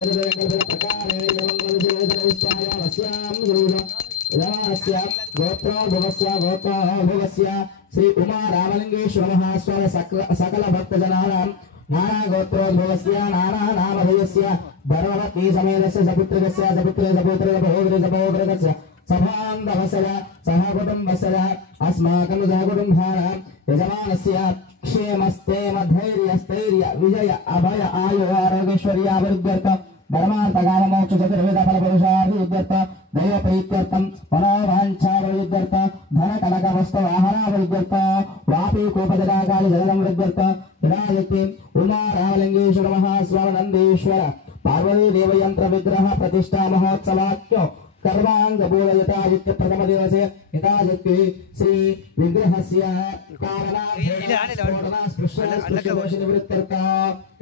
श्री उमा रामलिंगेश्वर महास्वामी सकल भक्तजनानां नाना गोत्रोद्भवस्य नाना नामधेयस्य धर्मपत्नी समेतस्य सपुत्रस्य सपुत्रस्य सभान्धवस्य सह कुटुम्बस्य अस्माकं सहकुटुम्बानां यजमानस्य क्षेमस्तेम धैर्यस्थैर्य विजय अभय आयु आरोग्यैश्वर्याभिवृद्ध्यर्थं धर्मार्थ काम मोक्ष चतुर्विध फल पुरुषार्थं दैव प्रीत्यर्थं मनोवाञ्छाभिवृद्ध्यर्थं धन कनक वस्तु आहाराभिवृद्ध्यर्थं वापी कोपजराकाली जलदं वृद्ध्यर्थं विराजते उमा रामलिंगेश्वर महास्वामी नंदीश्वर पार्वती देव यंत्र विग्रह प्रतिष्ठा महोत्सवाख्यो कर्मांग बोधयतादित्य प्रथम दिवसे यथाशक्ति श्री विग्रहस्य कामना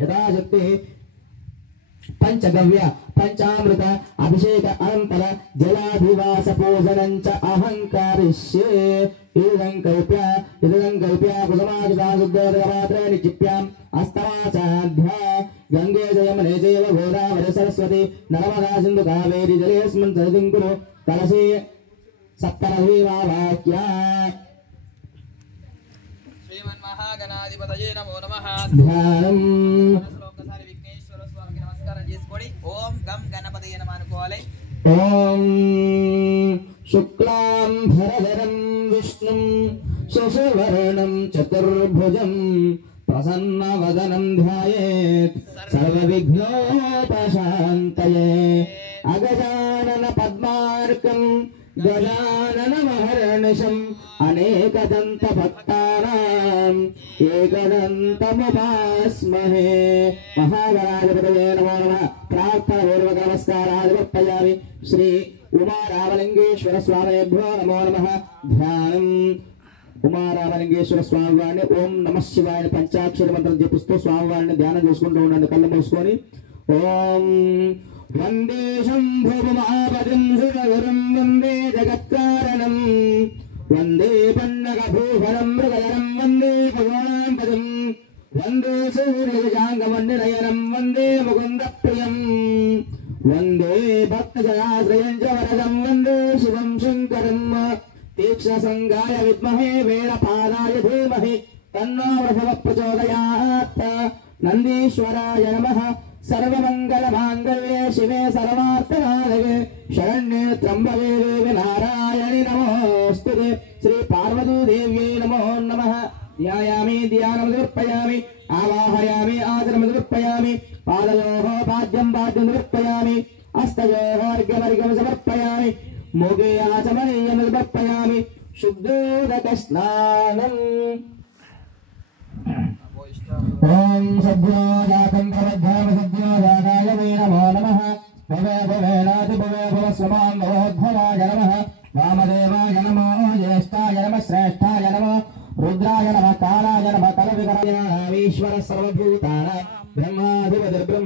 यथाशक्ति पंचगव्य पंचामृत अभिषेक अनंतर जलाधिवास पूजनंच अहंकारिष्ये इदं कल्प्य कुसुमादिता शुद्धोदकपात्रे निक्षिप्याम् अस्तमाचाध्य गंगे जयमने चैव गोदावरी सरस्वती नर्मदा सिंधु कावेरी जलेऽस्मिन् सन्निधिं कुरु कलशे सप्तनदीवाक्या श्रीमन्महागणाधिपतये नमो नमः। ध्यानम् ओम गम गणपतये नमः अनुकोले ओम शुक्लां भरधरं विष्णुं शशिवर्णं चतुर्भुजं प्रसन्नवदनं ध्यायेत् सर्वविघ्नोपशान्तये अगजानन पद्मार्कं गजाननमहर्निशम् अनेकदन्तभक्तानाम् एकदन्तमुपास्महे। महागणाधिपतये नमो नमः। प्रार्थनापूर्वक नमस्कारादिवर्पयामि। श्री उमा रामलिंगेश्वर स्वामिभ्यो नमो नमः। ध्यानम् उमा रामलिंगेश्वर स्वामी वाరిని ఓం నమః శివాయ పంచాక్షర మంత్రం జపిస్తూ స్వామి వారిని ధ్యానం చేసుకుంటూ ఉండండి కళ్ళు మూసుకొని. ఓం వందే శంభుమాపదిం సురగురుం వందే జగత్కారణం వందే పన్నగభూషణం మృగధరం వందే భగవాన్పదం వందే సూర్యజాంగమన్నినయనం వందే ముకుందప్రియం వందే భక్తజనాశ్రయం చ వరదం వందే శివం శంకరం तीक्ष्णसंगाय विद्महे वेणपादाय धीमहि तन्नो वृषभ प्रचोदयात्। नंदीश्वराय नमः। सर्वमंगलमांगल्ये शिवे सर्वार्थसाधके शरण्ये त्र्यंबके देवी नारायणि नमोस्तुते। श्री पार्वती देव्यै नमो नमः। ध्यायामि ध्यानमर्पयामि आवाहयामि आदरमर्पयामि पादयोः पाद्यं समर्पयामि हस्तयोः अर्घ्यमर्घ्यं समर्पयामि मोगे आचमनीयं समर्पयामि शुद्धोदकस्नानम्। ओम सद्यो जातं प्रबद्धामि सद्यो जाताय मे नमो नमः। भवे भवेनाति भवे भवस्वमान् भवोद्भवाय नमः। वामदेवाय नमो ज्येष्ठाय नमः श्रेष्ठाय नमः रुद्राय नमः कालाय नमः कलविकराय ईश्वर सर्वभूतानां ब्रह्माधिपतिर्ब्रह्म